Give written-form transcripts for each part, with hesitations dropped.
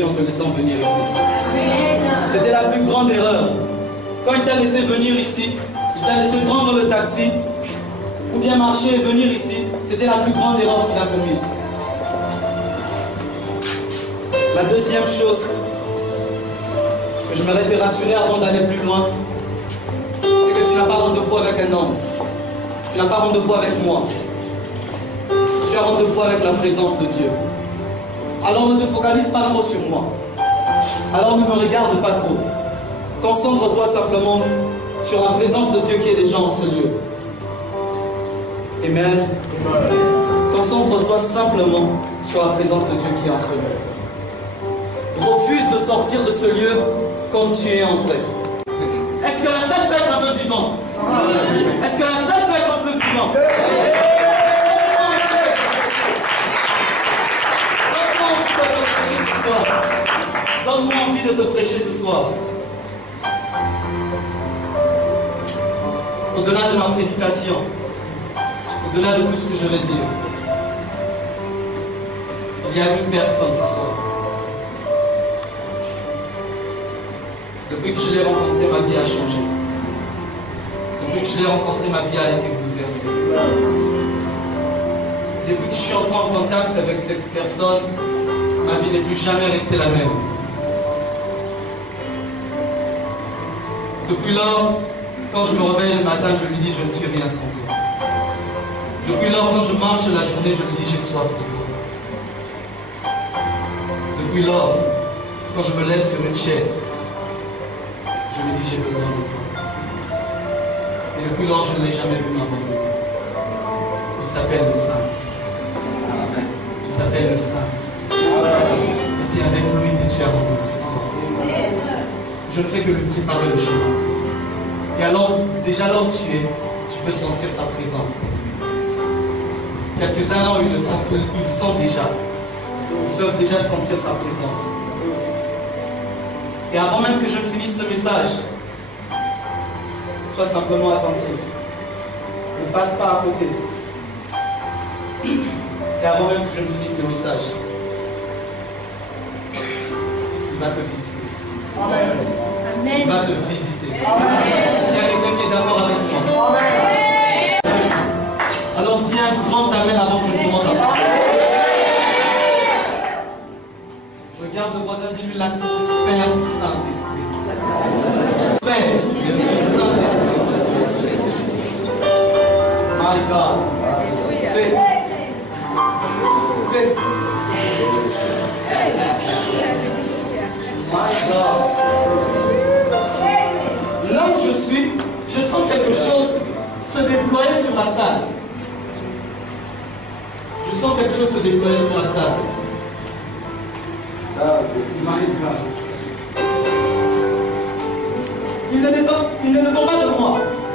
vie en te laissant venir ici. C'était la plus grande erreur. Quand il t'a laissé venir ici, il t'a laissé prendre le taxi, ou bien marcher et venir ici, c'était la plus grande erreur qu'il a commise. La deuxième chose que je me te rassurer avant d'aller plus loin, c'est que tu n'as pas rendez-vous avec un homme. Tu n'as pas rendez-vous avec moi. Tu as rendez-vous avec la présence de Dieu. Alors ne te focalise pas trop sur moi. Alors ne me regarde pas trop. Concentre-toi simplement sur la présence de Dieu qui est déjà en ce lieu. Amen. Concentre-toi simplement sur la présence de Dieu qui est en ce lieu. Refuse de sortir de ce lieu comme tu es entré. Est-ce que la salle peut être un peu vivante? Est-ce que la salle peut être un peu vivante? Donne-moi envie de te prêcher ce soir. Au-delà de ma prédication, au-delà de tout ce que je vais dire, il y a une personne ce soir. Depuis que je l'ai rencontré, ma vie a changé. Depuis que je l'ai rencontré, ma vie a été bouleversée. Depuis que je suis entré en contact avec cette personne, ma vie n'est plus jamais restée la même. Depuis lors, quand je me réveille le matin, je lui dis je ne suis rien sans toi. Depuis lors, quand je marche la journée, je lui dis j'ai soif de toi. Depuis lors, quand je me lève sur une chaise, je lui dis j'ai besoin de toi. Et depuis lors, je ne l'ai jamais vu m'abandonner. Il s'appelle le Saint-Esprit. Il s'appelle le Saint-Esprit. Et c'est avec lui que tu as rendez-vous ce soir. Je ne fais que lui préparer le chemin. Et alors, déjà là où tu es, tu peux sentir sa présence. Quelques-uns là où ils le sentent, ils sentent déjà. Ils peuvent déjà sentir sa présence. Et avant même que je ne finisse ce message, sois simplement attentif. Ne passe pas à côté. Et avant même que je ne finisse le message, il va te visiter. Amen. Il va te visiter. Amen. Il y a quelqu'un qui est d'accord avec moi. Amen. Alors dis un grand amen avant que je commence à parler. Regarde le voisin, dis-lui l'atmosphère du Saint-Esprit. L'atmosphère du Saint-Esprit. My God. Fais. Fais. My God. Là où je suis, je sens quelque chose se déployer sur la salle. Je sens quelque chose se déployer sur la salle. My God. Il ne dépend pas de moi.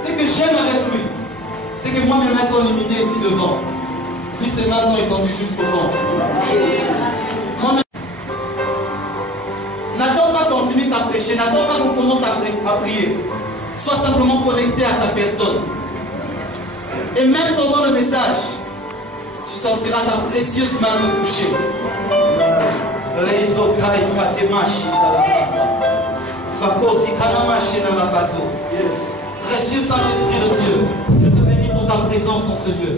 C'est que j'aime avec lui. C'est que moi, mes mains sont limitées ici devant. Lui, ses mains sont étendues jusqu'au fond. N'attends pas qu'on finisse à prêcher, n'attends pas qu'on commence à prier. Sois simplement connecté à sa personne. Et même pendant le message, tu sentiras sa précieuse main te toucher. Précieux Saint-Esprit de Dieu, je te bénis pour ta présence en ce lieu.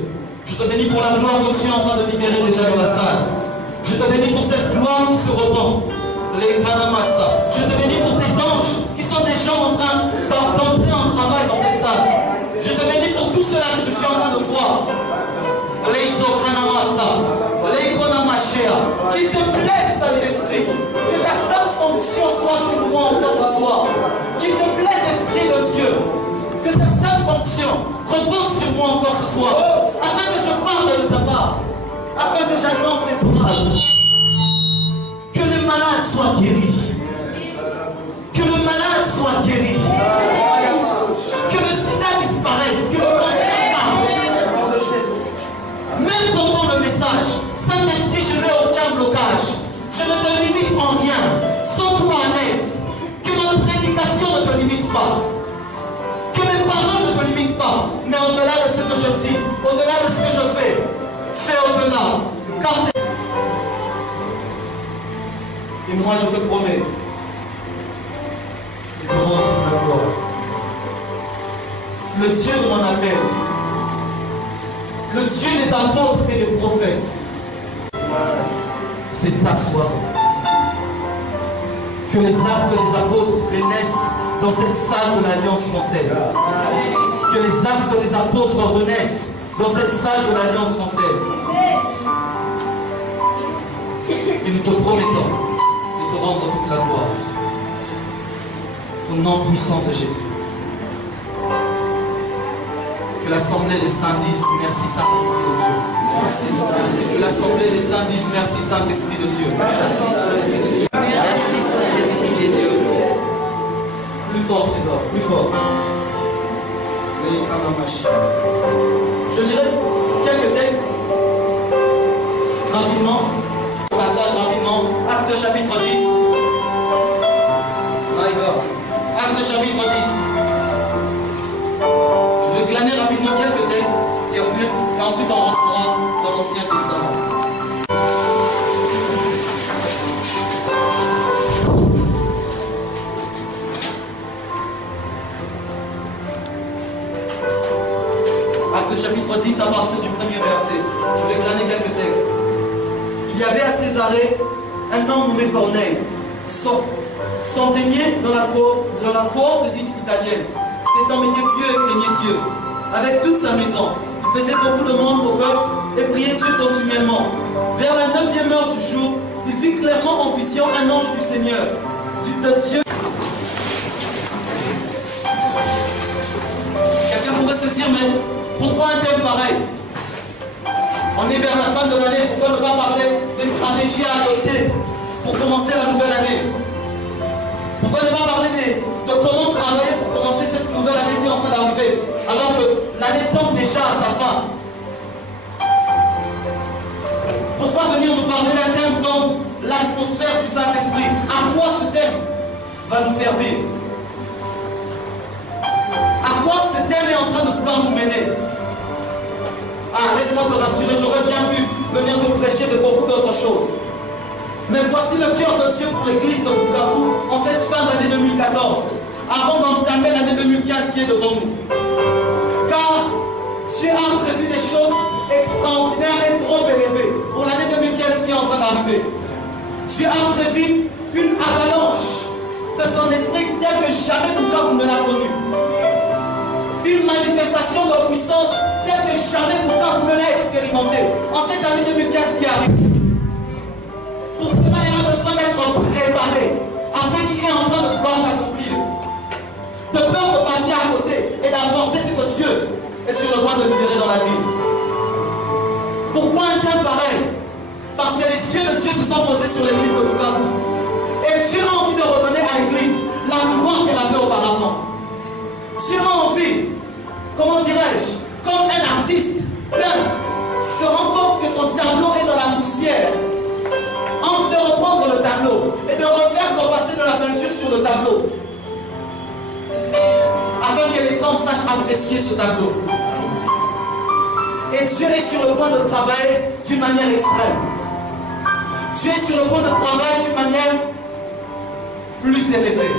Je te bénis pour la gloire que tu es en train de libérer déjà dans la salle. Je te bénis pour cette gloire qui se répand. Je te bénis pour tes anges qui sont déjà en train d'entrer en travail dans cette salle. Je te bénis pour tout cela que je suis en train de voir. Qu'il te plaise, Saint-Esprit, que ta sainte fonction soit sur moi encore ce soir. Qu'il te plaise, Esprit de Dieu, que ta sainte fonction repose sur moi encore ce soir, afin que je parle de ta part, afin que j'annonce les orages. Que le malade soit guéri. Que le malade soit guéri. Que le sida disparaisse. Que le cancer parte. Même pendant le message, Saint-Esprit, je n'ai aucun blocage. Je ne te limite en rien. Sens-toi à l'aise. Que ma prédication ne te limite pas. Que mes paroles ne te limitent pas. Mais au-delà de ce que je dis, au-delà de ce que je fais, fais au-delà. Car c'est Et moi, je te promets de te rendre toute la gloire. Le Dieu de mon appel, le Dieu des apôtres et des prophètes, c'est ta soif. Que les actes des apôtres renaissent dans cette salle de l'Alliance française. Que les actes des apôtres renaissent dans cette salle de l'Alliance française. Et nous te promettons de te rendre toute la gloire. Au nom puissant de Jésus. Que l'Assemblée des saints dise merci Saint-Esprit de Dieu. Que l'Assemblée des saints dise merci Saint-Esprit de Dieu. Plus fort, trésor, plus fort. Je lirai quelques textes rapidement, passage rapidement. Acte chapitre 10. My God. Acte chapitre 10. Je vais glaner rapidement quelques textes et ensuite on rentrera dans l'Ancien Testament. Acte chapitre 10 à partir du premier verset. Je vais glaner quelques textes. Il y avait à Césarée un homme nommé Corneille, centenier dans la cohorte dite italienne. Cet homme était pieux et craignait Dieu. Avec toute sa maison, il faisait beaucoup de monde au peuple et priait Dieu continuellement. Vers la 9e heure du jour, il vit clairement en vision un ange du Seigneur, de Dieu. Quelqu'un pourrait se dire, mais pourquoi un thème pareil? On est vers la fin de l'année, pourquoi ne pas parler des stratégies à adopter pour commencer la nouvelle année? Pourquoi ne pas parler de comment travailler pour commencer cette nouvelle année qui est en train d'arriver, alors que l'année tombe déjà à sa fin? Pourquoi venir nous parler d'un thème comme l'atmosphère du Saint-Esprit? À quoi ce thème va nous servir? À quoi ce thème est en train de vouloir nous mener? Ah, laisse-moi te rassurer, j'aurais bien pu venir te prêcher de beaucoup d'autres choses. Mais voici le cœur de Dieu pour l'église de Bukavu en cette fin d'année 2014, avant d'entamer l'année 2015 qui est devant nous. Car Dieu a prévu des choses extraordinaires et trop élevées pour l'année 2015 qui est en train d'arriver. Dieu a prévu une avalanche de son esprit telle que jamais Bukavu ne l'a connue. Une manifestation de puissance telle que jamais Bukavu ne l'a expérimentée en cette année 2015 qui arrive. Pour cela, il a besoin d'être préparé à ce qui est en train de pouvoir s'accomplir. De peur de passer à côté et d'avorter ce que Dieu est sur le point de libérer dans la vie. Pourquoi un thème pareil? Parce que les yeux de Dieu se sont posés sur l'église de Bukavu. Et Dieu a envie de redonner à l'église la gloire qu'elle avait auparavant. Dieu a envie, comment dirais-je, comme un artiste peintre se rend compte que son tableau est dans la poussière, envie de reprendre le tableau et de refaire repasser de la peinture sur le tableau, afin que les hommes sachent apprécier ce tableau. Et Dieu est sur le point de travailler d'une manière extrême. Dieu est sur le point de travailler d'une manière plus élevée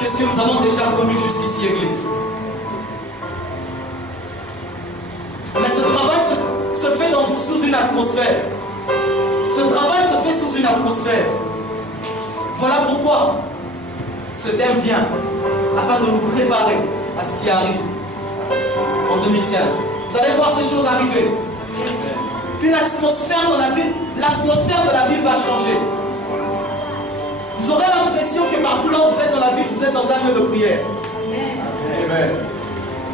que ce que nous avons déjà connu jusqu'ici, Église. Mais ce travail se fait sous une atmosphère. Ce travail se fait sous une atmosphère. Voilà pourquoi ce thème vient, afin de nous préparer à ce qui arrive en 2015. Vous allez voir ces choses arriver. Une atmosphère dans la ville, l'atmosphère de la ville va changer. Vous aurez l'impression que partout là où vous êtes dans la ville, vous êtes dans un lieu de prière. Amen.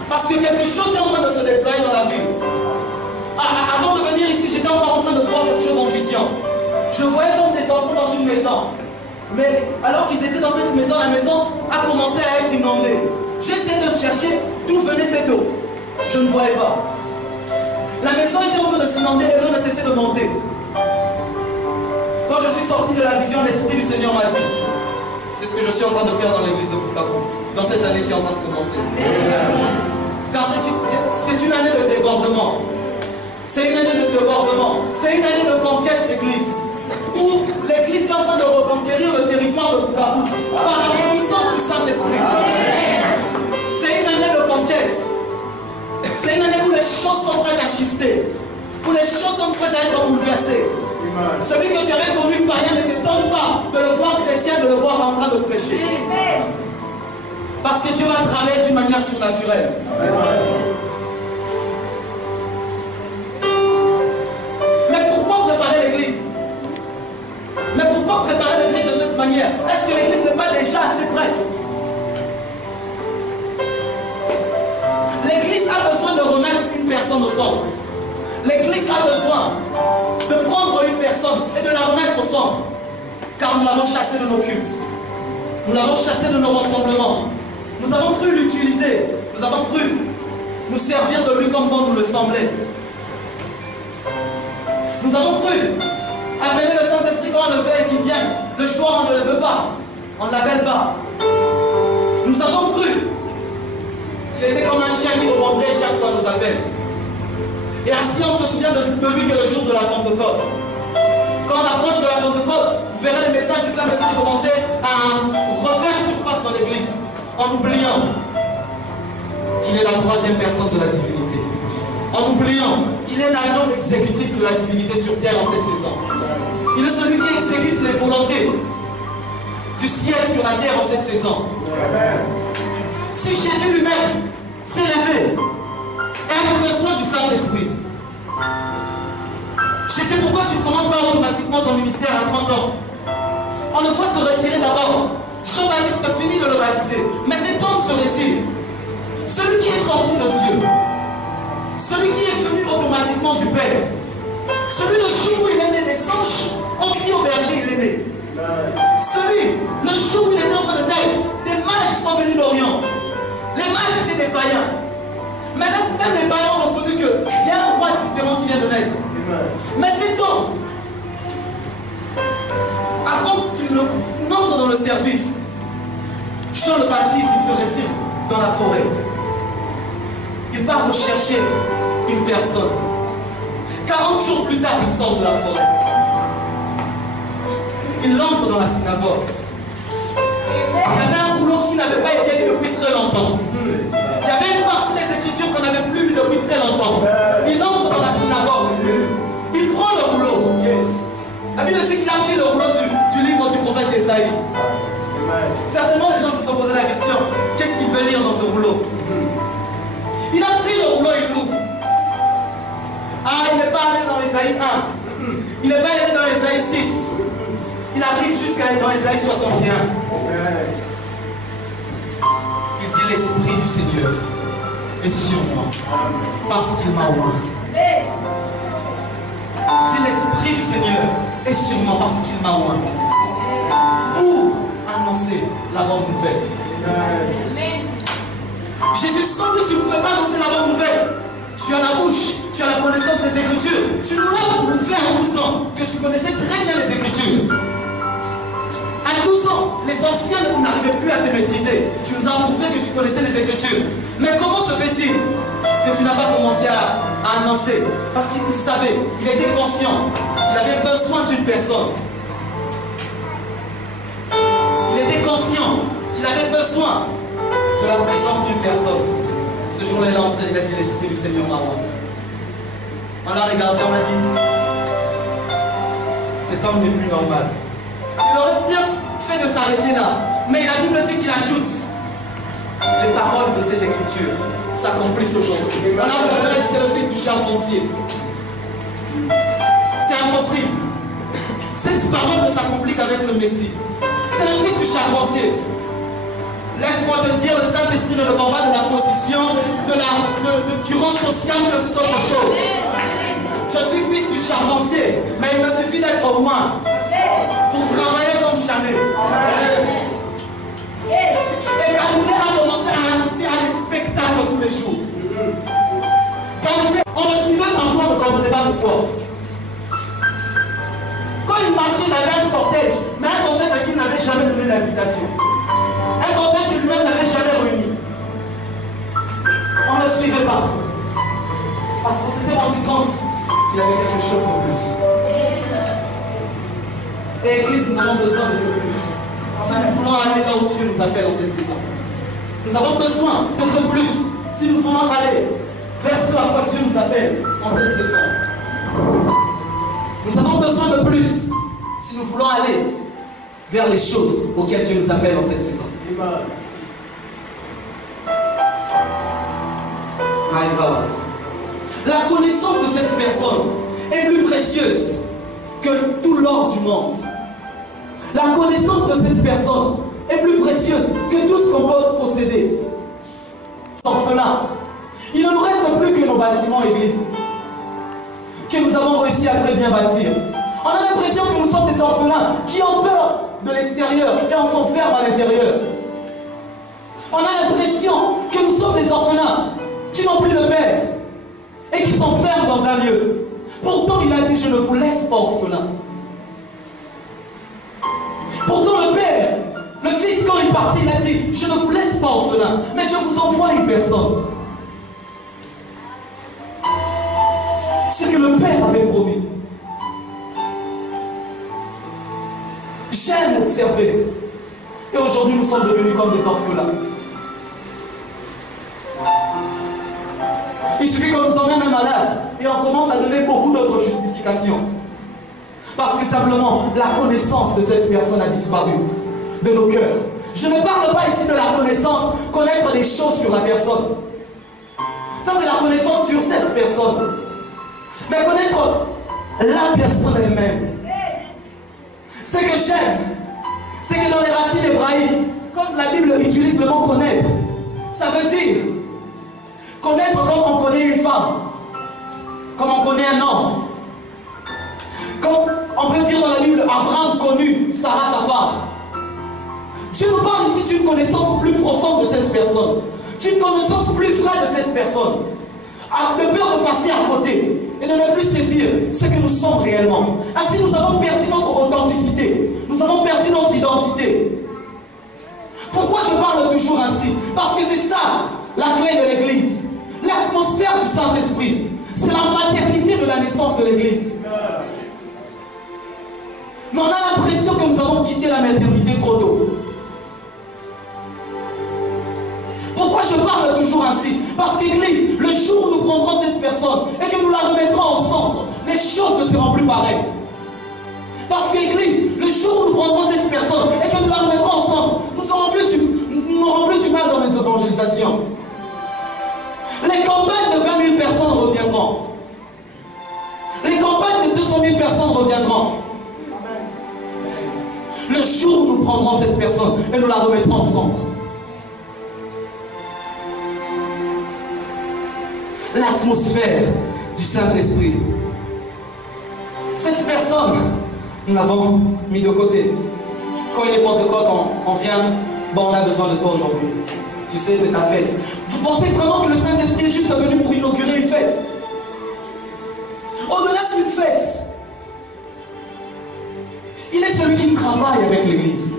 Parce que quelque chose est en train de se déployer dans la ville. Avant de venir ici, j'étais encore en train de voir quelque chose en vision. Je voyais comme des enfants dans une maison. Mais alors qu'ils étaient dans cette maison, la maison a commencé à être inondée. J'ai essayé de chercher d'où venait cette eau. Je ne voyais pas. La maison était en train de s'inonder et l'eau ne cessait de monter. Quand je suis sorti de la vision, l'Esprit du Seigneur m'a dit, c'est ce que je suis en train de faire dans l'église de Bukavu, dans cette année qui est en train de commencer. Car c'est une année de débordement. C'est une année de débordement. C'est une année de conquête d'église. Où l'église est en train de reconquérir par vous, par la puissance du Saint-Esprit. C'est une année de conquête. C'est une année où les choses sont prêtes à shifter, où les choses sont prêtes à être bouleversées. Celui que tu avais connu païen ne t'étonne pas de le voir chrétien, de le voir en train de prêcher. Parce que Dieu va travailler d'une manière surnaturelle. Mais pourquoi préparer l'église? Mais pourquoi préparer l'église de cette manière? Est-ce que l'église n'est pas déjà assez prête? L'église a besoin de remettre une personne au centre. L'église a besoin de prendre une personne et de la remettre au centre. Car nous l'avons chassé de nos cultes. Nous l'avons chassé de nos rassemblements. Nous avons cru l'utiliser. Nous avons cru nous servir de lui comme bon nous le semblait. Nous avons cru appeler le Saint-Esprit quand on le veut et qu'il vienne. Le soir, on ne le veut pas. On ne l'appelle pas. Nous avons cru qu'il était comme un chien qui répondrait chaque fois nos appels. Et ainsi, on se souvient de lui que le jour de la Pentecôte. Quand on approche de la Pentecôte, vous verrez les messages du Saint-Esprit commencer à refaire surface dans l'église, en oubliant qu'il est la troisième personne de la divinité. En oubliant qu'il est l'agent exécutif de la divinité sur terre en cette saison. Il est celui qui exécute les volontés du ciel sur la terre en cette saison. Si Jésus lui-même s'est levé, a besoin du Saint-Esprit. Je sais pourquoi tu ne commences pas automatiquement ton ministère à 30 ans. On le voit se retirer d'abord. Jean-Baptiste a fini de le baptiser. Mais cet homme se retire. Celui qui est sorti de Dieu. Celui qui est venu automatiquement du Père. Celui le jour où il est né des anges, on dit au berger il est né. Celui, le jour où il est en train de naître, des mages sont venus d'Orient. Les mages étaient des païens. Mais même les païens ont reconnu qu'il y a un roi différent qui vient de naître. Mais cet homme, avant qu'il n'entre dans le service, Jean le Baptiste, il se retire dans la forêt. Il part rechercher une personne. 40 jours plus tard, il sort de la forêt. Il entre dans la synagogue. Il y avait un boulot qui n'avait pas été lu depuis très longtemps. Il y avait une partie des Écritures qu'on n'avait plus lu depuis très longtemps. Il entre dans la synagogue. Il prend le rouleau. La Bible dit qu'il a pris le rouleau du livre du prophète Esaïe. Certainement, les gens se sont posé la question, qu'est-ce qu'il veut lire dans ce rouleau? Il a pris le rouleau et il l'ouvre. Ah, il n'est pas allé dans Esaïe 1. Il n'est pas allé dans Esaïe 6. Il arrive jusqu'à dans Esaïe 61. Il dit, l'Esprit du Seigneur est sur moi, parce qu'il m'a oint. Il dit, l'Esprit du Seigneur est sur moi, parce qu'il m'a oint. Pour annoncer la bonne nouvelle. Jésus sent que tu ne pouvais pas annoncer la bonne nouvelle. Tu as la bouche, tu as la connaissance des Écritures. Tu nous l'as prouvé à 12 ans que tu connaissais très bien les Écritures. À 12 ans, les anciens n'arrivaient plus à te maîtriser. Tu nous as prouvé que tu connaissais les Écritures. Mais comment se fait-il que tu n'as pas commencé à annoncer? Parce qu'il savait, il était conscient, il avait besoin d'une personne. Il était conscient qu'il avait besoin de la présence d'une personne. Ce jour-là, il est entré, il a dit, l'Esprit du Seigneur m'a oint. On l'a regardé, on m'a dit, cet homme n'est plus normal. Il aurait bien fait de s'arrêter là. Mais la Bible dit qu'il ajoute, les paroles de cette écriture s'accomplissent aujourd'hui. On a regardé, c'est le fils du charpentier. C'est impossible. Cette parole ne s'accomplit qu'avec le Messie. C'est le fils du charpentier. Laisse-moi te dire, le Saint-Esprit ne dépend pas de la position, du rang social, de toute autre chose. Je suis fils du charpentier, mais il me suffit d'être au moins pour travailler comme jamais. Et Calounet a commencé à assister à des spectacles tous les jours. Calounet, on le suivait parfois, on ne comprenait pas pourquoi. Quand il marchait, il avait un cortège, mais un cortège à qui il n'avait jamais donné l'invitation. Un cortège que lui-même n'avait jamais réuni. On ne le suivait pas. Parce qu'on s'était rendu compte qu'il avait quelque chose en plus. Et Église, nous avons besoin de ce plus. si nous voulons aller là où Dieu nous appelle en cette saison. Nous avons besoin de ce plus si nous voulons aller vers ce à quoi Dieu nous appelle en cette saison. Nous avons besoin de plus si nous voulons aller vers les choses auxquelles Dieu nous appelle en cette saison. My God. La connaissance de cette personne est plus précieuse que tout l'or du monde. La connaissance de cette personne est plus précieuse que tout ce qu'on peut posséder. Orphelin. Il ne nous reste plus que nos bâtiments églises que nous avons réussi à très bien bâtir. On a l'impression que nous sommes des orphelins qui ont peur de l'extérieur et on s'enferme à l'intérieur. On a l'impression que nous sommes des orphelins qui n'ont plus de père et qui s'enferment dans un lieu. Pourtant, il a dit, je ne vous laisse pas orphelins. Pourtant, le père, le fils, quand il partait, il a dit, je ne vous laisse pas orphelins, mais je vous envoie une personne. Ce que le père avait promis. J'aime observer. Et aujourd'hui, nous sommes devenus comme des orphelins. Il suffit qu'on nous emmène un malade et on commence à donner beaucoup d'autres justifications. Parce que simplement, la connaissance de cette personne a disparu de nos cœurs. Je ne parle pas ici de la connaissance, connaître les choses sur la personne. Ça, c'est la connaissance sur cette personne. Mais connaître la personne elle-même. Ce que j'aime, c'est que dans les racines hébraïques, quand la Bible utilise le mot connaître, ça veut dire connaître comme on connaît une femme, comme on connaît un homme. Comme on peut dire dans la Bible, Abraham connut Sarah sa femme. Dieu nous parle ici d'une connaissance plus profonde de cette personne, d'une connaissance plus vraie de cette personne, de peur de passer à côté et de ne plus saisir ce que nous sommes réellement. Ainsi, nous avons perdu notre authenticité, nous avons perdu notre identité. Pourquoi je parle toujours ainsi? Parce que c'est ça la clé de l'Église. L'atmosphère du Saint-Esprit, c'est la maternité de la naissance de l'Église. Mais on a l'impression que nous avons quitté la maternité trop tôt. Pourquoi je parle toujours ainsi? Parce qu'Église, le jour où nous prendrons cette personne et que nous la remettrons au centre, les choses ne seront plus pareilles. Parce qu'Église, le jour où nous prendrons cette personne et que nous la remettrons au centre, nous n'aurons plus du mal dans les évangélisations. Les campagnes de 20 000 personnes reviendront. Les campagnes de 200 000 personnes reviendront. Le jour où nous prendrons cette personne et nous la remettrons au centre. L'atmosphère du Saint-Esprit. Cette personne, nous l'avons mis de côté. Quand il est Pentecôte, on vient, bon, on a besoin de toi aujourd'hui. Tu sais, c'est ta fête. Vous pensez vraiment que le Saint-Esprit est juste venu pour inaugurer une fête? Au-delà d'une fête, il est celui qui travaille avec l'Église.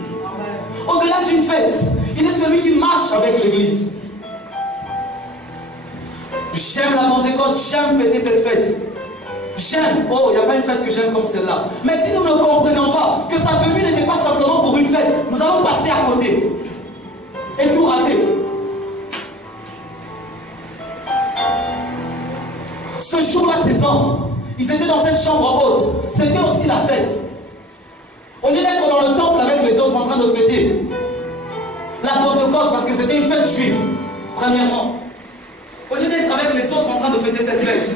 Au-delà d'une fête, il est celui qui marche avec l'Église. J'aime la Pentecôte, j'aime fêter cette fête. J'aime, oh, il n'y a pas une fête que j'aime comme celle-là. Mais si nous ne comprenons pas que sa venue n'était pas simplement pour une fête, nous allons passer à côté et tout rater. Ce jour-là, ces hommes, ils étaient dans cette chambre haute. C'était aussi la fête. Au lieu d'être dans le temple avec les autres en train de fêter la Pentecôte, parce que c'était une fête juive, premièrement. Au lieu d'être avec les autres en train de fêter cette fête,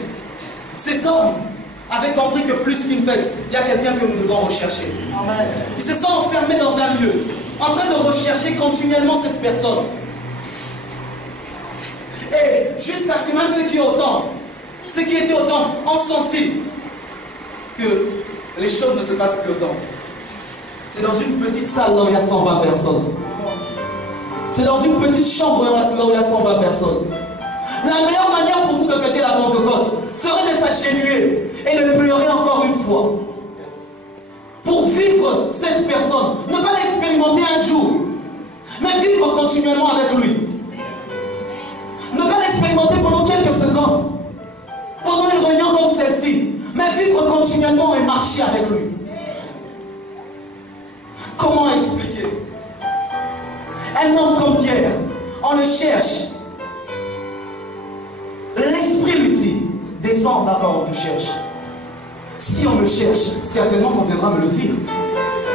ces hommes avaient compris que plus qu'une fête, il y a quelqu'un que nous devons rechercher. Amen. Ils se sont enfermés dans un lieu, en train de rechercher continuellement cette personne. Et jusqu'à ce que même ceux qui étaient au temple, ont senti que les choses ne se passent plus au temple. C'est dans une petite salle là où il y a 120 personnes. C'est dans une petite chambre là où il y a 120 personnes. La meilleure manière pour nous de fêter la Pentecôte serait de s'agenouiller et de pleurer encore une fois. Pour vivre cette personne, ne pas l'expérimenter un jour, mais vivre continuellement avec lui. Ne pas l'expérimenter pendant quelques secondes, pendant une réunion comme celle-ci, mais vivre continuellement et marcher avec lui. Comment expliquer? Un homme comme Pierre, on le cherche. L'Esprit lui dit, descends, d'accord, on te cherche. Si on me cherche, certainement qu'on viendra me le dire.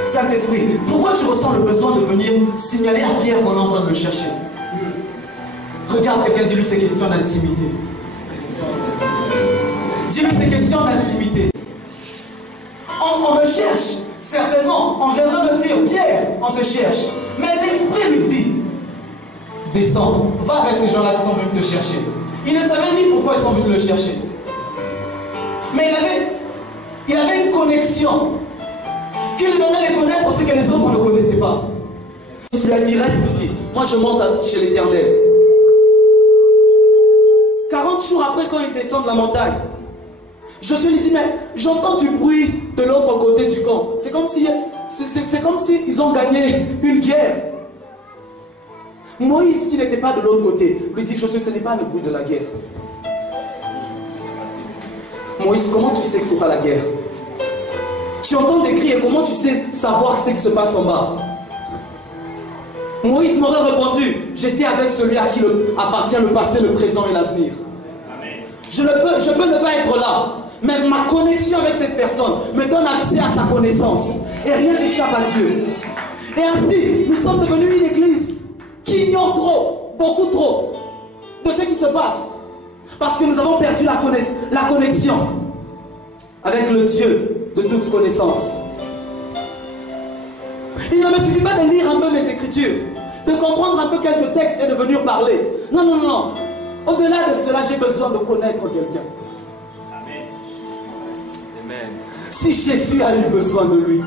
Saint-Esprit, pourquoi tu ressens le besoin de venir signaler à Pierre qu'on est en train de le chercher? Regarde quelqu'un, dis-lui ces questions d'intimité. Dis-lui ces questions d'intimité. On me cherche, certainement, on viendra me dire, Pierre, on te cherche. Mais l'Esprit lui dit, descends, va avec ces gens-là qui sont venus te chercher. Il ne savait ni pourquoi ils sont venus le chercher. Mais il avait une connexion qui lui donnait de connaître ce que les autres ne connaissaient pas. Il lui a dit, reste ici. Moi, je monte chez l'Éternel. 40 jours après, quand il descend de la montagne, Josué lui dit, mais j'entends du bruit de l'autre côté du camp. C'est comme si ils ont gagné une guerre. Moïse, qui n'était pas de l'autre côté, lui dit, Josué, ce n'est pas le bruit de la guerre. Moïse, comment tu sais que ce n'est pas la guerre? Tu entends des cris et comment tu sais savoir ce qui se passe en bas? Moïse m'aurait répondu, j'étais avec celui à qui appartient le passé, le présent et l'avenir. Je peux ne pas être là, mais ma connexion avec cette personne me donne accès à sa connaissance. Et rien n'échappe à Dieu. Et ainsi, nous sommes devenus une église qui ignore trop, beaucoup trop, de ce qui se passe. Parce que nous avons perdu la connexion avec le Dieu de toute connaissance. Il ne me suffit pas de lire un peu mes écritures, de comprendre un peu quelques textes et de venir parler. Non, non, non. Au-delà de cela, j'ai besoin de connaître quelqu'un. Amen. Si Jésus a eu besoin de lui,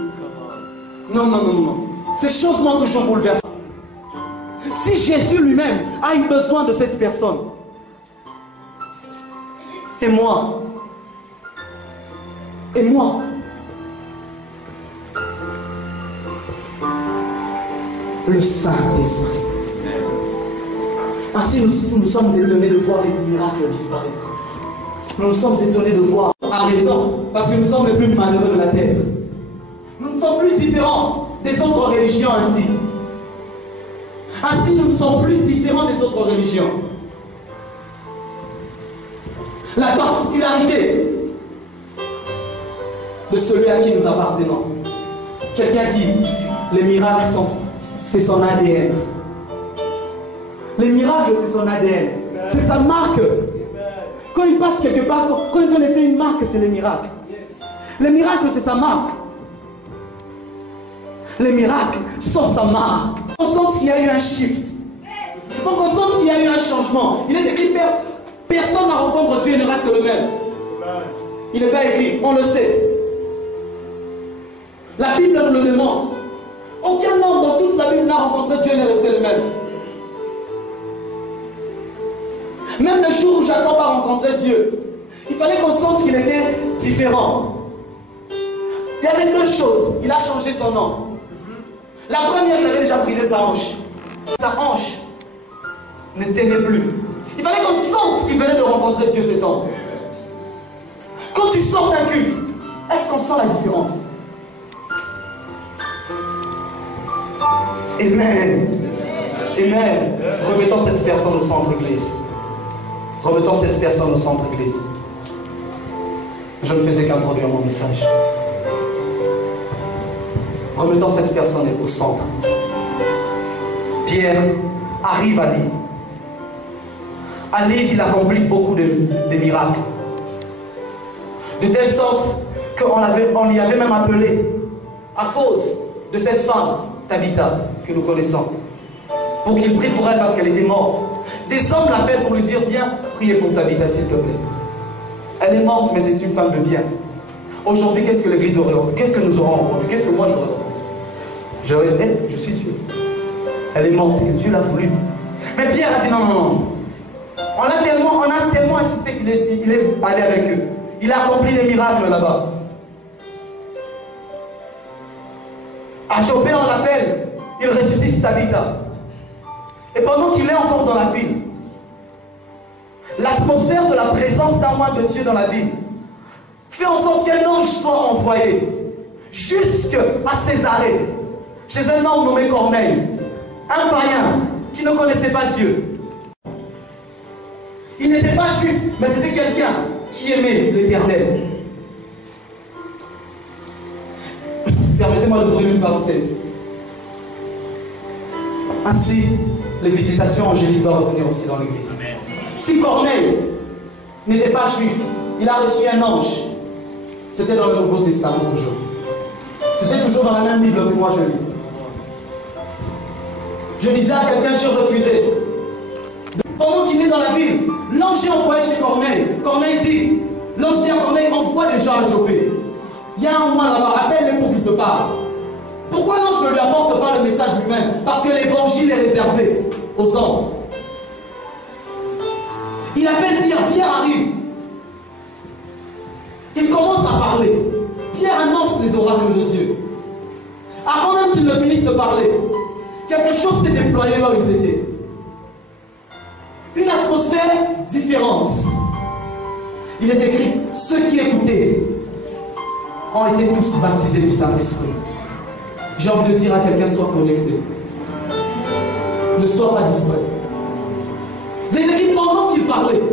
non, non, non, non. Ces choses m'ont toujours bouleversé. Si Jésus lui-même a eu besoin de cette personne, et moi, le Saint-Esprit. Ainsi, nous sommes étonnés de voir les miracles disparaître. Nous sommes étonnés de voir arrêtant, parce que nous sommes les plus malheureux de la terre. Nous ne sommes plus différents des autres religions ainsi. Ainsi, nous ne sommes plus différents des autres religions. La particularité de celui à qui nous appartenons. Quelqu'un dit, les miracles, c'est son ADN. Les miracles, c'est son ADN. C'est sa marque. Quand il passe quelque part, quand il veut laisser une marque, c'est les miracles. Les miracles, c'est sa marque. Les miracles sont sa marque. On sent qu'il y a eu un shift. Il faut qu'on sente qu'il y a eu un changement. Il est écrit, personne n'a rencontré Dieu et ne reste le même. Il n'est pas écrit, on le sait. La Bible nous le démontre. Aucun homme dans toute la Bible n'a rencontré Dieu et n'est resté le même. Même le jour où Jacob a rencontré Dieu, il fallait qu'on sente qu'il était différent. Il y avait deux choses. Il a changé son nom. La première, il avait déjà brisé sa hanche. Sa hanche ne tenait plus. Il fallait qu'on sente qu'il venait de rencontrer Dieu cet homme. Quand tu sors d'un culte, est-ce qu'on sent la différence? Amen. Amen. Remettons cette personne au centre église. Remettons cette personne au centre église. Je ne faisais qu'introduire mon message. Remettons cette personne au centre. Pierre arrive à Lydde. À Lydde, il accomplit beaucoup de miracles. De telle sorte qu'on l'y avait même appelé à cause de cette femme, Tabitha, que nous connaissons. Pour qu'il prie pour elle parce qu'elle était morte. Des hommes l'appellent pour lui dire, viens prier pour Tabitha s'il te plaît. Elle est morte mais c'est une femme de bien. Aujourd'hui, qu'est-ce que l'église aurait rencontré? Qu'est-ce que nous aurons rencontré? Qu'est-ce que moi j'aurais rencontré? J'aurais dit, je suis Dieu. Elle est morte, c'est que Dieu l'a voulu. Mais Pierre a dit non, non, non. On a tellement insisté qu'il est allé avec eux. Il a accompli des miracles là-bas. À Joppé, on l'appelle. Il ressuscite Tabitha. Et pendant qu'il est encore dans la ville, l'atmosphère de la présence d'un roi de Dieu dans la ville fait en sorte qu'un ange soit envoyé jusqu'à Césarée, chez un homme nommé Corneille, un païen qui ne connaissait pas Dieu. Il n'était pas juif, mais c'était quelqu'un qui aimait l'Éternel. Permettez-moi d'ouvrir une parenthèse. Ainsi, les visitations angéliques doivent revenir aussi dans l'église. Si Corneille n'était pas juif, il a reçu un ange. C'était dans le Nouveau Testament toujours. C'était toujours dans la même Bible que moi je lis. Je disais à quelqu'un, j'ai refusé. Pendant qu'il est dans la ville, l'ange est envoyé chez Corneille. Corneille dit, l'ange dit à Corneille, envoie des gens à Jopé. Il y a un moment là-bas, appelle-les pour qu'il te parle. Pourquoi l'ange ne lui apporte pas le message lui-même? Parce que l'évangile est réservé aux hommes. Il appelle Pierre, Pierre arrive. Il commence à parler. Pierre annonce les oracles de Dieu. Avant même qu'il ne finisse de parler, quelque chose s'est déployé là où ils étaient. Une atmosphère différente. Il est écrit, ceux qui écoutaient ont été tous baptisés du Saint-Esprit. J'ai envie de dire à quelqu'un, sois connecté. Ne sois pas distrait. Les équipes, pendant qu'ils parlaient,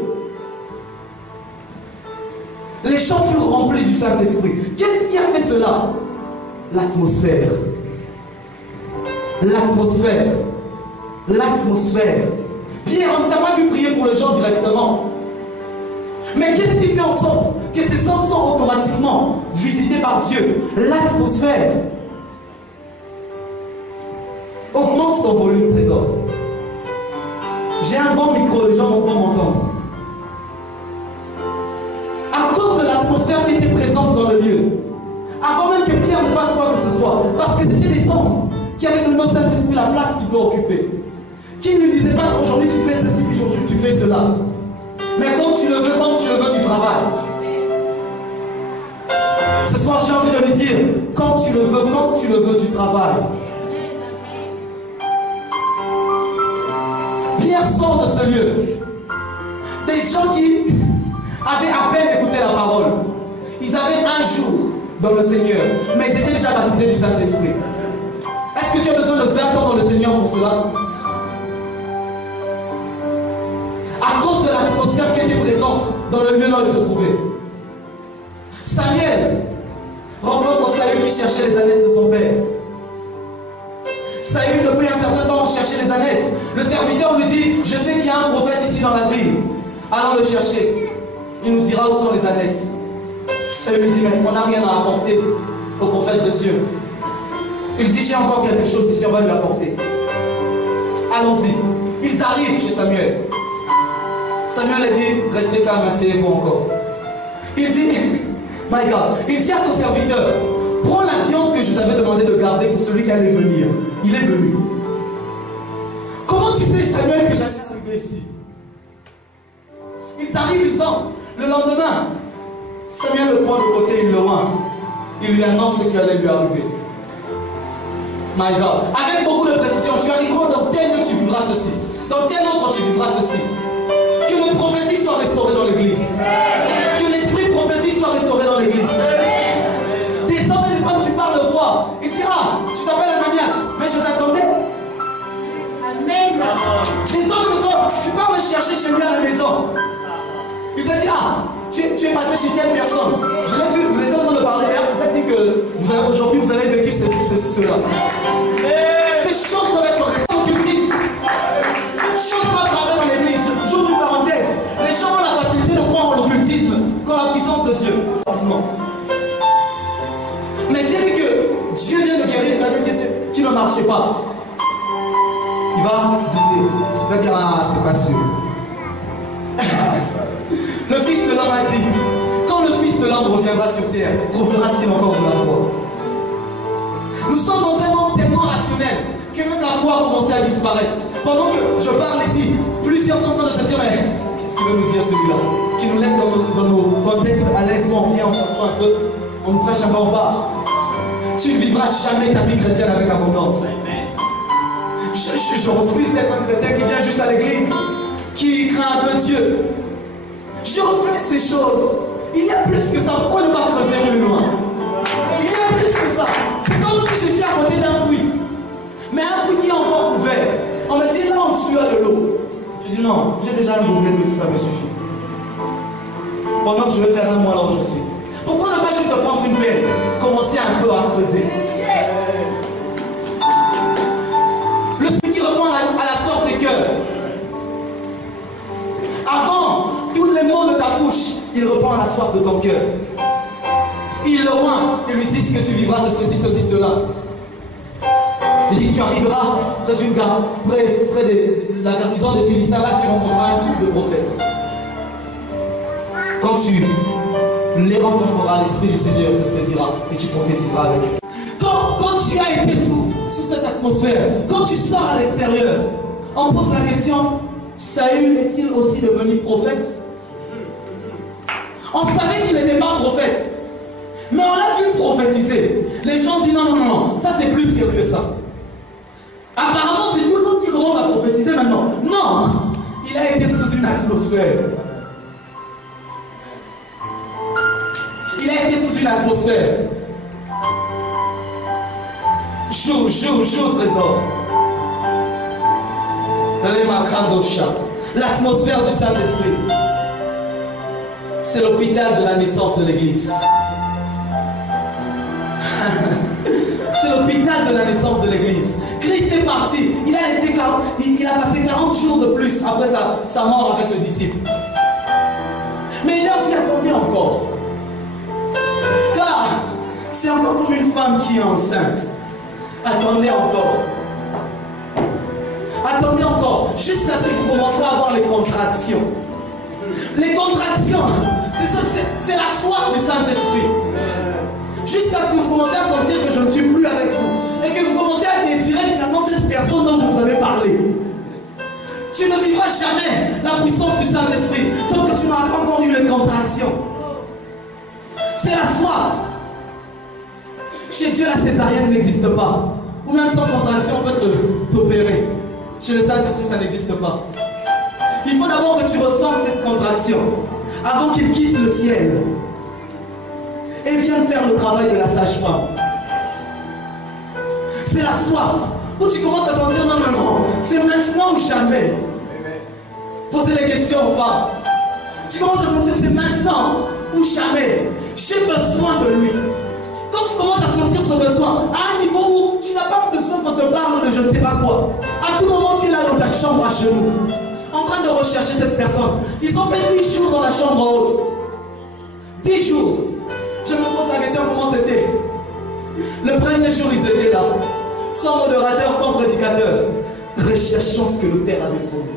les chants furent remplis du Saint-Esprit. Qu'est-ce qui a fait cela? L'atmosphère. L'atmosphère. L'atmosphère. Pierre, on ne t'a pas vu prier pour les gens directement. Mais qu'est-ce qui fait en sorte que ces hommes sont automatiquement visités par Dieu? L'atmosphère. Augmente ton volume, trésor. J'ai un bon micro, les gens vont pas m'entendre. À cause de l'atmosphère qui était présente dans le lieu, avant même que Pierre ne fasse quoi que ce soit, parce que c'était des hommes qui avaient le nom Saint-Esprit, la place qu'il doit occuper, qui ne lui disaient pas aujourd'hui tu fais ceci, aujourd'hui tu fais cela. Mais quand tu le veux, tu travailles. Ce soir, j'ai envie de lui dire, quand tu le veux, tu travailles. Pierre sort de ce lieu. Des gens qui avaient à peine écouté la parole. Ils avaient un jour dans le Seigneur, mais ils étaient déjà baptisés du Saint-Esprit. Est-ce que tu as besoin de 20 ans dans le Seigneur pour cela? À cause de l'atmosphère qui était présente dans le lieu où il se trouvait. Samuel rencontre Saül qui cherchait les ânesses de son père. Saül, depuis un certain temps, cherchait les ânesses. Le serviteur lui dit, je sais qu'il y a un prophète ici dans la ville. Allons le chercher. Il nous dira où sont les ânesses. Saül lui dit, mais on n'a rien à apporter au prophète de Dieu. Il dit, j'ai encore quelque chose ici, on va lui apporter. Allons-y. Ils arrivent chez Samuel. Samuel a dit, restez calme, asseyez-vous encore. Il dit, my God, il dit à son serviteur, prends la viande que je t'avais demandé de garder pour celui qui allait venir. Il est venu. Comment tu sais, Samuel, que j'allais arriver ici? Ils arrivent, ils entrent. Le lendemain, Samuel le prend de côté, il le rend. Il lui annonce ce qui allait lui arriver. My God. Avec beaucoup de précision, tu arriveras dans tel lieu, tu vivras ceci. Dans tel autre, tu vivras ceci. Que le prophétique soit restauré dans l'église. Que l'esprit prophétique soit restauré dans l'église. Des hommes et des femmes, tu parles de voix. Il dit, ah, tu t'appelles Ananias, mais je t'attendais. Amen. Des hommes et des femmes, tu pars le chercher chez lui à la maison. Il te dit, ah, tu es passé chez telle personne. Je l'ai vu, vous êtes en train de parler, vous avez dit que aujourd'hui vous avez vécu ceci, cela. Ces choses doivent être restées occultistes. Ces choses doivent travailler dans l'église. J'ouvre une parenthèse. Les gens ont la facilité de croire en l'occultisme, qu'en la puissance de Dieu. Rapidement. Mais dire que Dieu vient de guérir quelqu'un qui ne marchait pas. Il va douter. Il va dire, ah, c'est pas sûr. Le Fils de l'homme a dit, quand le Fils de l'homme reviendra sur terre, trouvera-t-il encore de la foi? Nous sommes dans un monde tellement rationnel que même la foi a commencé à disparaître. Pendant que je parle ici, plusieurs sont en train de se dire, mais qu'est-ce qu'il veut nous dire celui-là? Qui nous laisse dans nos contextes à l'aise, où on vient, on s'assoit un peu, on nous prêche un peu en bas. Tu ne vivras jamais ta vie chrétienne avec abondance. Je refuse d'être un chrétien qui vient juste à l'église, qui craint un peu Dieu. Je refuse ces choses. Il y a plus que ça. Pourquoi ne pas creuser plus loin? Il y a plus que ça. C'est comme si je suis à côté d'un puits. Mais un puits qui est encore ouvert. Je dis non, j'ai déjà un gourmet que ça me suffit. Pendant que je vais faire un mois là où je suis. Pourquoi ne pas juste prendre une pelle, commencer un peu à creuser? Le celui qui répond à la sorte des cœurs. Avant tous les mots de ta bouche, il répond à la soif de ton cœur. Il le rend et lui dit que tu vivras de ceci, ceci, cela. Il dit que tu arriveras près de la garnison des Philistins, là tu rencontreras un groupe de prophètes. Quand tu les rencontreras, l'Esprit du Seigneur te saisira et tu prophétiseras avec eux. Quand tu as été sous cette atmosphère, quand tu sors à l'extérieur, on pose la question, Saül est-il aussi devenu prophète? On savait qu'il n'était pas prophète, mais on l'a vu prophétiser. Les gens disent non, non, non, ça c'est plus sérieux que ça. Apparemment, c'est tout le monde qui commence à prophétiser maintenant. Non, il a été sous une atmosphère. Il a été sous une atmosphère. Jour, trésor. L'atmosphère du Saint-Esprit. C'est l'hôpital de la naissance de l'Église. C'est l'hôpital de la naissance de l'Église. Christ est parti. Il a passé 40 jours de plus après sa mort avec le disciple. Mais il leur dit attendez encore. Car c'est encore comme une femme qui est enceinte. Attendez encore. Attendez encore. Jusqu'à ce que vous commencez à avoir les contractions. Les contractions, c'est la soif du Saint-Esprit. Jusqu'à ce que vous commencez à sentir que je ne suis plus avec vous. Et que vous commencez à désirer finalement cette personne dont je vous avais parlé. Tu ne vivras jamais la puissance du Saint-Esprit tant que tu n'auras pas encore eu les contractions. C'est la soif. Chez Dieu, la césarienne n'existe pas. Ou même sans contraction, on peut t'opérer. Chez le Saint-Esprit, ça n'existe pas. Il faut d'abord que tu ressentes cette contraction avant qu'il quitte le ciel et vienne faire le travail de la sage-femme. C'est la soif où tu commences à sentir non, non, non, c'est maintenant ou jamais. Posez les questions aux femmes. Tu commences à sentir c'est maintenant ou jamais. J'ai besoin de lui. Quand tu commences à sentir ce besoin à un niveau où tu n'as pas besoin qu'on te parle de je ne sais pas quoi, à tout moment tu es là dans ta chambre à genoux en train de rechercher cette personne. Ils ont fait 10 jours dans la chambre haute. 10 jours. Je me pose la question comment c'était. Le premier jour ils étaient là, sans modérateur, sans prédicateur, recherchant ce que le Père avait promis.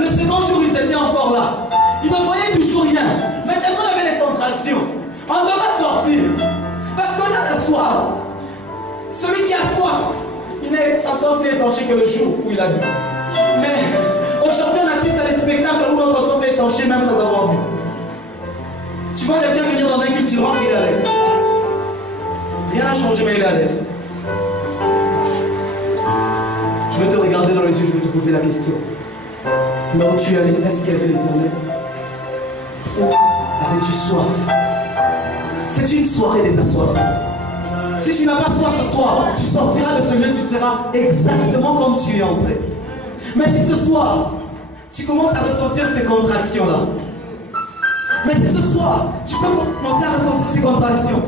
Le second jour ils étaient encore là. Ils ne voyaient toujours rien. Mais tellement il y avait les contractions. On ne peut pas sortir. Parce qu'on a la soif. Celui qui a soif, sa soif n'est étanchée que le jour où il a bu. Mais aujourd'hui on assiste à des spectacles où notre soif est étanchée même sans avoir bu. Tu vois quelqu'un venir dans un culte, tu le rentres, il est à l'aise. Rien n'a changé, mais il est à l'aise. Je vais te regarder dans les yeux, je vais te poser la question. Là où tu es allé, est-ce qu'il y avait l'Éternel? Où avais-tu soif? C'est une soirée des assoiffés. Si tu n'as pas soif ce soir, tu sortiras de ce lieu, tu seras exactement comme tu es entré. Mais si ce soir, tu commences à ressentir ces contractions-là, mais si ce soir, tu peux commencer à ressentir ces contractions,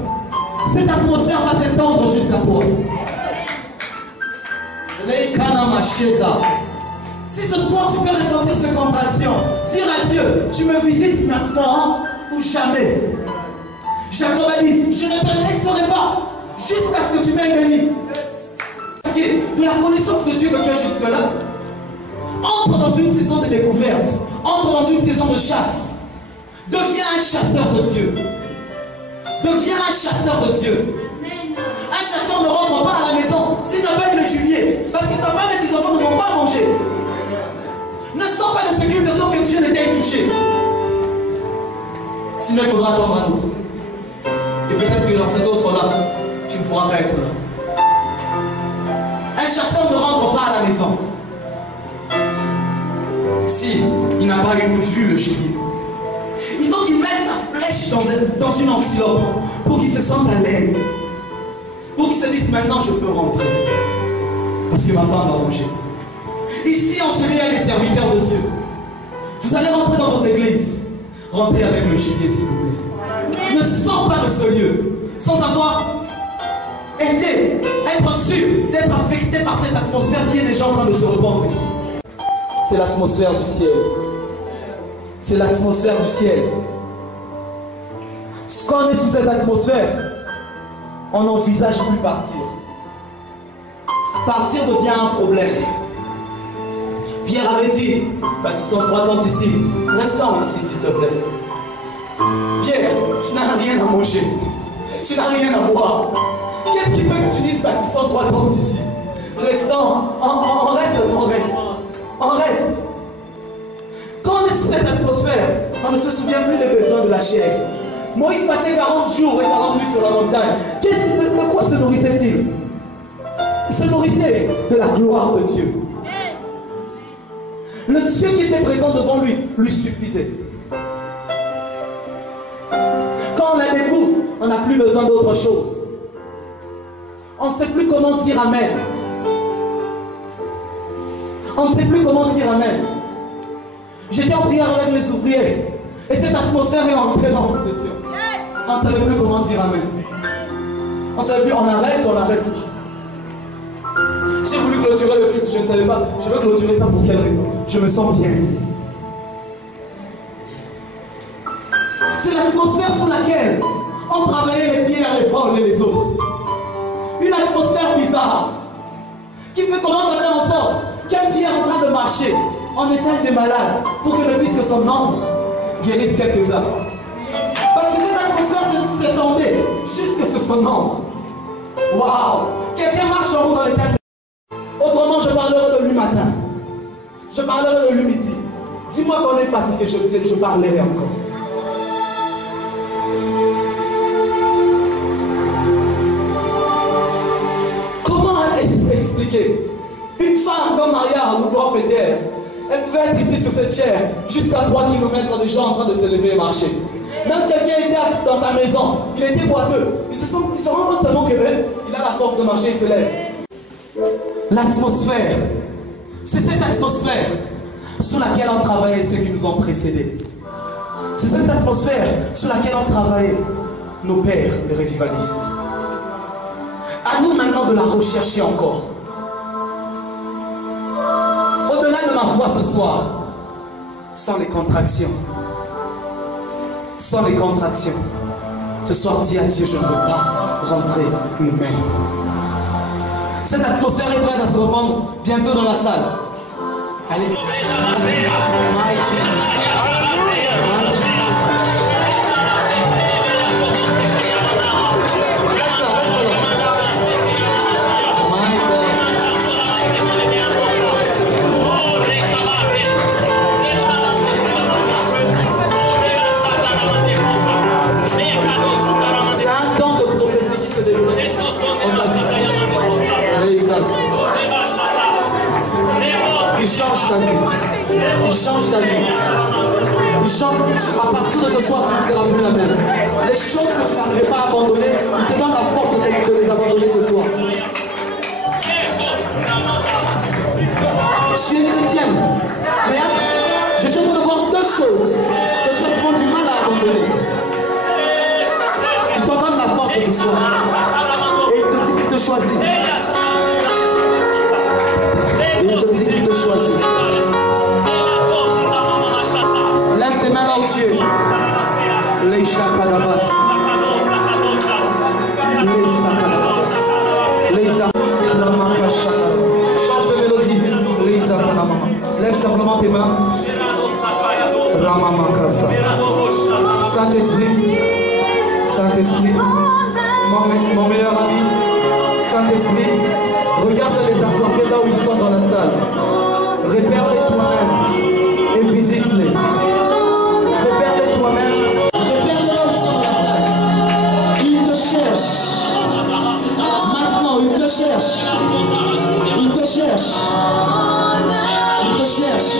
cette atmosphère va s'étendre jusqu'à toi. Si ce soir tu peux ressentir ces contractions, dire à Dieu, tu me visites maintenant ou jamais. Jacob a dit, je ne te laisserai pas jusqu'à ce que tu m'aies béni. De la connaissance de Dieu que tu as jusque-là, entre dans une saison de découverte, entre dans une saison de chasse. Deviens un chasseur de Dieu. Deviens un chasseur de Dieu. Un chasseur ne rentre pas à la maison s'il n'a pas eu le gibier. Parce que sa femme et ses enfants ne vont pas manger. Ne sors pas de ce culte sans que Dieu ne t'ait touché. Sinon il faudra attendre un autre. Et peut-être que dans cet autre-là, tu ne pourras pas être là. Un chasseur ne rentre pas à la maison si il n'a pas vu le gibier. Il faut qu'il mette sa flèche dans une antilope pour qu'il se sente à l'aise. Pour qu'il se dise maintenant je peux rentrer. Parce que ma femme va manger. Ici, en ce lieu, il y a des serviteurs de Dieu. Vous allez rentrer dans vos églises. Rentrez avec le gibier, s'il vous plaît. Ne sors pas de ce lieu sans avoir être sûr d'être affecté par cette atmosphère qui est déjà en train de se répandre ici. C'est l'atmosphère du ciel. C'est l'atmosphère du ciel. Quand on est sous cette atmosphère, on n'envisage plus partir. Partir devient un problème. Pierre avait dit, bâtissons 3 tentes ici, restons ici s'il te plaît. Pierre, tu n'as rien à manger, tu n'as rien à boire. Qu'est-ce qui fait que tu dises bâtissons 3 tentes ici? Restons, on reste. Quand on est sous cette atmosphère, on ne se souvient plus des besoins de la chair. Moïse passait 40 jours et 40 nuits sur la montagne. De quoi se nourrissait-il? Il se nourrissait de la gloire de Dieu. Le Dieu qui était présent devant lui suffisait. Quand on la découvre, on n'a plus besoin d'autre chose. On ne sait plus comment dire Amen. On ne sait plus comment dire Amen. J'étais en prière avec les ouvriers. Et cette atmosphère est entrée dans nous étions. On ne savait plus comment dire Amen. On ne savait plus, on arrête. J'ai voulu clôturer le culte, je ne savais pas. Je veux clôturer ça pour quelle raison? Je me sens bien ici. C'est l'atmosphère sous laquelle on travaillait les pieds à l'épaule et les autres. Une atmosphère bizarre qui commence à faire en sorte qu'un pied est en train de marcher en étant des malades pour que ne puisse que son ombre guérisse quelques-uns. Parce que cette atmosphère s'étendait jusque sur son ombre. Waouh! Quelqu'un marche en haut dans l'état de... Autrement, je parlerai de lui matin. Je parlerai de lui midi. Dis-moi qu'on est fatigué, je parlerai encore. Comment expliquer? Une femme comme Maria, nous pouvons fêter. Elle pouvait être ici sur cette chair, jusqu'à 3 km de gens en train de se lever et marcher. Même quelqu'un était dans sa maison, il était boiteux. Il se rend compte seulement qu'il a la force de marcher, il se lève. L'atmosphère, c'est cette atmosphère sous laquelle ont travaillé ceux qui nous ont précédés. C'est cette atmosphère sous laquelle ont travaillé nos pères, les revivalistes. À nous maintenant de la rechercher encore. Au-delà de ma voix ce soir, sans les contractions. Sans les contractions. Ce soir, dis à Dieu, je ne peux pas rentrer humain. Cette atmosphère est prête à se répandre bientôt dans la salle. Allez. My Jesus. My Jesus. Let's go. My God. C'est un temps de prophétie qui se déroule. On l'a vu. Il change ta vie. Il change ta vie. Il change. À partir de ce soir, tu ne seras plus la même. Les choses que tu n'arrivais pas à abandonner, il te donne la force de les abandonner ce soir. Tu es chrétienne. Mais je suis en train de voir 2 choses que tu as souvent du mal à abandonner. Il t'en donne la force ce soir. Et il te dit qu'il te choisit. Il te dit qu'il te choisit. Lève tes mains là où tu es. Les chakalabas. Les sakalabas. Les sakalabas. Change de mélodie. Les sakalabas. Lève simplement tes mains. Ramamakasa. Saint-Esprit. Saint-Esprit. Mon meilleur ami. Saint-Esprit. Regarde les assemblées là où ils sont dans la salle. Repère-les toi-même et visite-les. Repère-les toi-même. Repère-les là où ils sont dans la salle. Ils te cherchent. Maintenant, ils te cherchent. Ils te cherchent. Ils te cherchent.